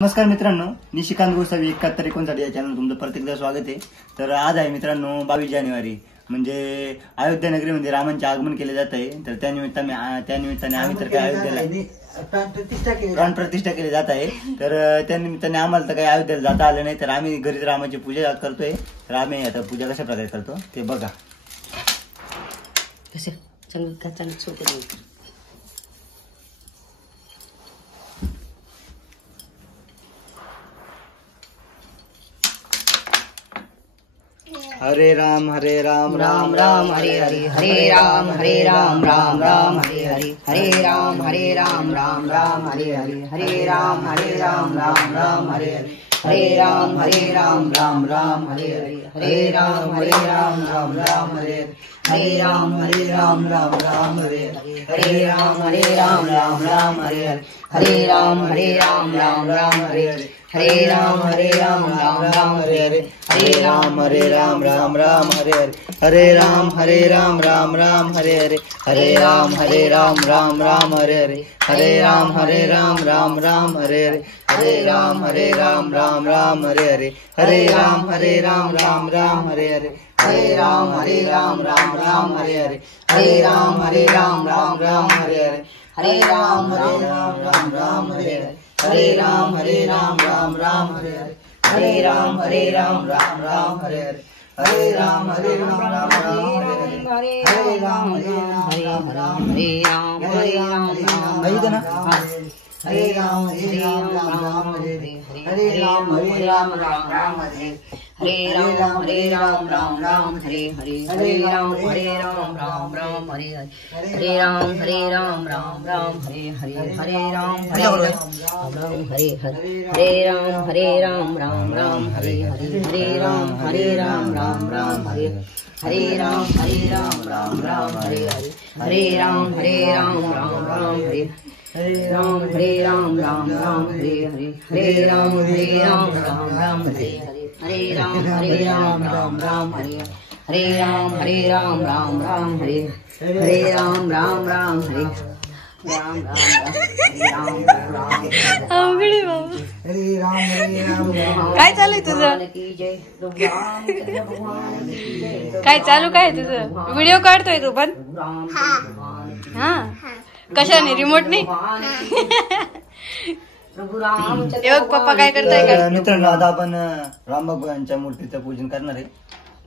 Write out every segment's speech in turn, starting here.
नमस्कार मित्रांनो, निशिकांत गोसावी 7159 या चॅनल तुमचं प्रत्येकदा स्वागत आहे। तर आज आहे मित्रांनो 22 जानेवारी, म्हणजे अयोध्या नगरीमध्ये रामांचे आगमन केले जात आहे। तर त्यानिमित्ताने आम्ही तर काय अयोध्येला प्राण प्रतिष्ठा केली जात आहे। तर त्यानिमित्ताने आम्हाला तर काही अयोध्येला जाता आलं नाही, तर आम्ही घरीच रामाची पूजा करतोय। तर आम्ही आता पूजा कशा प्रकारे करतो ते बघा। कसे चांगलं सोपं हरे राम राम राम हरे हरे हरे राम राम राम हरे हरे हरे राम राम राम हरे हरे हरे राम राम राम हरे हरे हरे राम राम राम हरे हरे हरे राम राम राम हरे हरे राम राम राम हरे हरे राम राम राम हरे हरे राम राम राम हरे हरे राम राम राम हरे हरे राम राम हरे हरे हरे राम राम हरे हरे हरे राम राम राम हरे हरे हरे राम राम राम हरे हरे हरे राम राम राम हरे हरे हरे राम राम राम हरे हरे हरे राम राम राम हरे हरे हरे राम राम राम हरे हरे हरे राम राम राम हरे हरे हरे राम राम राम हरे हरे हरे राम राम राम हरे हरे हरे राम राम राम हरे हरे हरे राम राम हरे राम हरे राम राम हरे हरे राम राम हरे हरे राम राम हरे हरे राम राम हरे हरे राम राम हरे हरे राम राम हरे हरे राम राम हरे हरे राम राम हरे हरे राम राम हरे हरे राम राम हरे हरे राम राम हरे हरे राम राम हरे हरे राम राम हरे हरे राम राम हरे हरे राम राम हरे काय चालू तुझं? काय चालू काय तुझं? व्हिडिओ काढतोय तू पण? हा कशाने? रिमोटने? बघ पप्पा काय करताय? मित्रांनो आता आपण राम भगवानच्या मूर्तीचं पूजन करणार आहे।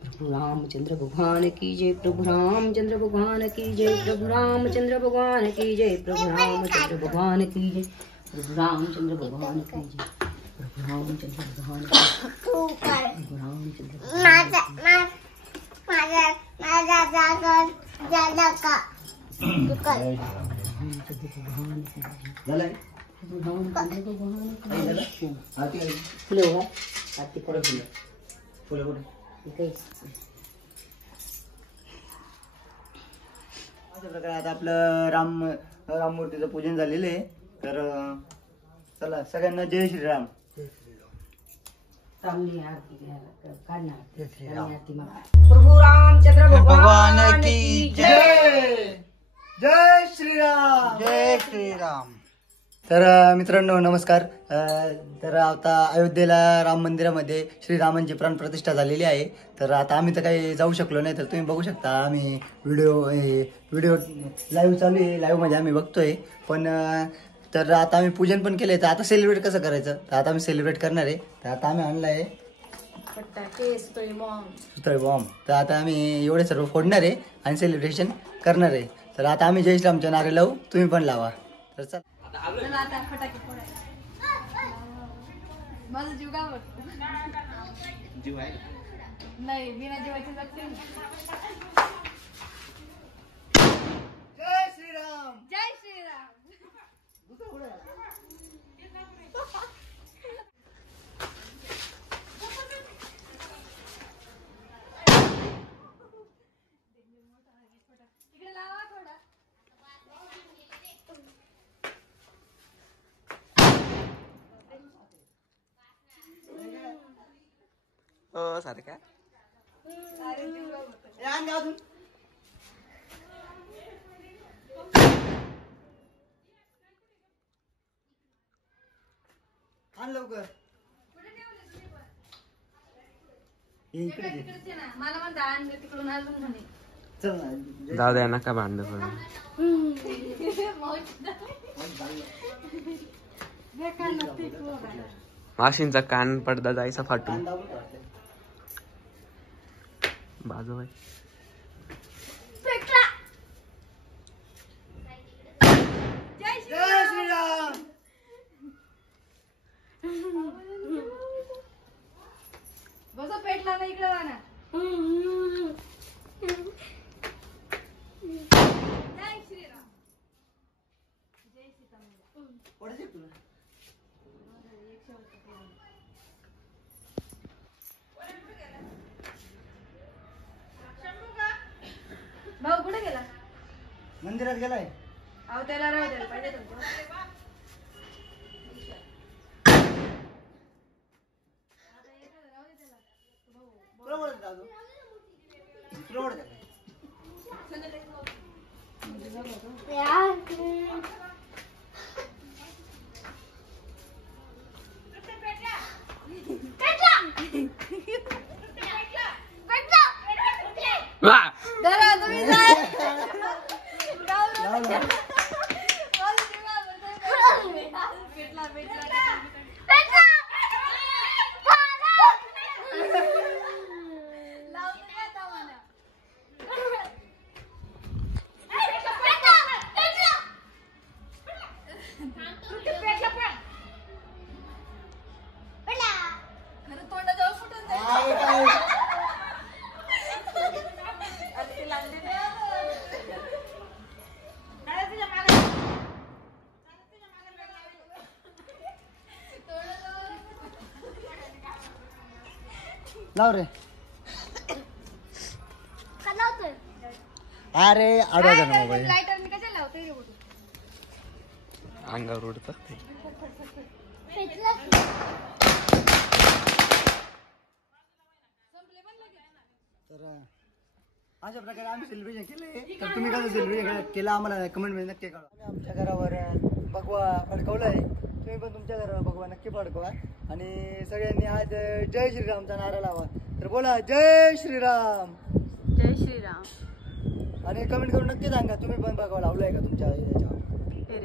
प्रभु रामचंद्र भगवान की जय, प्रभु रामचंद्र भगवान की जय, प्रभु रामचंद्र भगवान की जय, प्रभु रामचंद्र भगवान की जय, प्रभु रामचंद्र भगवान की जय, प्रभु रामचंद्र भगवान की जय, प्रभु रामचंद्र आता आपलं राम मूर्तीचं पूजन झालेलं आहे। तर चला सगळ्यांना जय श्रीराम। प्रभु रामचंद्र भगवान की जय। जय श्रीराम। जय श्रीराम। तर मित्रांनो नमस्कार। तर आता अयोध्येला राम मंदिरामध्ये श्रीरामांची प्राण प्रतिष्ठा झालेली आहे। तर आता आम्ही तर काही जाऊ शकलो नाही, तर तुम्ही बघू शकता आम्ही व्हिडिओ लाईव्ह चालू आहे। लाईव्ह मध्ये आम्ही बघतोय पण तर आता आम्ही पूजन पण केलंय। तर आता सेलिब्रेट कसं करायचं, तर आता आम्ही सेलिब्रेट करणार आहे। तर आता आम्ही आणलं आहे सुतळे बॉम्ब। तर आता आम्ही एवढे सर्व फोडणार आहे आणि सेलिब्रेशन करणार आहे। तर आता आम्ही जय श्रीरामच्या नारे लावू, तुम्ही पण लावा। तर चल माझा जीव गाव जीव आहे नाही, बिना जीवाची जगते। जय श्रीराम। जय श्रीराम। इकडे लावा थोडा। सारखा आण लवकर. हे इकडे घे. मला म्हणता आणलं तिकडून अजून म्हणे. चल ना. जाऊ द्या नका भांडू पण. माशींचा कान पडदा जायचा फाटून. कांदा पण वाटतंय. बाजू आहे. जय श्रीराम. बसा पेटला ना इकडे वाना. जय श्रीराम. जय सीताराम. पडते तुला. भाऊ कुठे गेला? मंदिरात गेलाय. अहो त्याला राहू द्यायला पाहिजे तुमचं. तुला ओळखते अजून? तुला ओळखते का? धरा तुम्ही जाय. लाव, लाव. पेटला पेटला. आहे काय? लाव रे. अरे आडवा जा ना मोबाईल. लायटर मी कशाला लावतोय रे बोटू? अंगावर उडत. तर अशा प्रकारे आम्ही सेलिब्रेशन केले. तर तुम्ही कसं सेलिब्रेशन केलं आम्हाला कमेंट मध्ये नक्की कळवा. आम्ही आमच्या घरावर भगवा फडकवलाय. तुम्ही पण तुमच्या घरावर भगवा नक्की फडकवा. आणि सगळ्यांनी आज जय श्रीरामचा नारा लावा. तर बोला जय श्रीराम. जय श्रीराम. आणि कमेंट करून नक्की सांगा तुम्ही पण भगवा लावलाय का तुमच्या याच्यावर.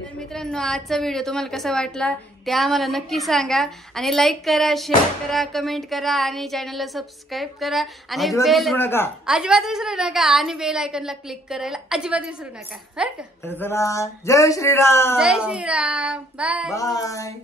तर मित्रांनो आजचा व्हिडिओ तुम्हाला कसा वाटला ते आम्हाला नक्की सांगा. आणि लाईक करा, शेअर करा, कमेंट करा आणि चॅनलला सबस्क्राईब करा. आणि अजिबात बेल विसरू नका. अजिबात विसरू नका. आणि बेल आयकॉनला क्लिक करायला अजिबात विसरू नका बरं का. तर चला जय श्रीराम. जय श्रीराम. बाय. बाय.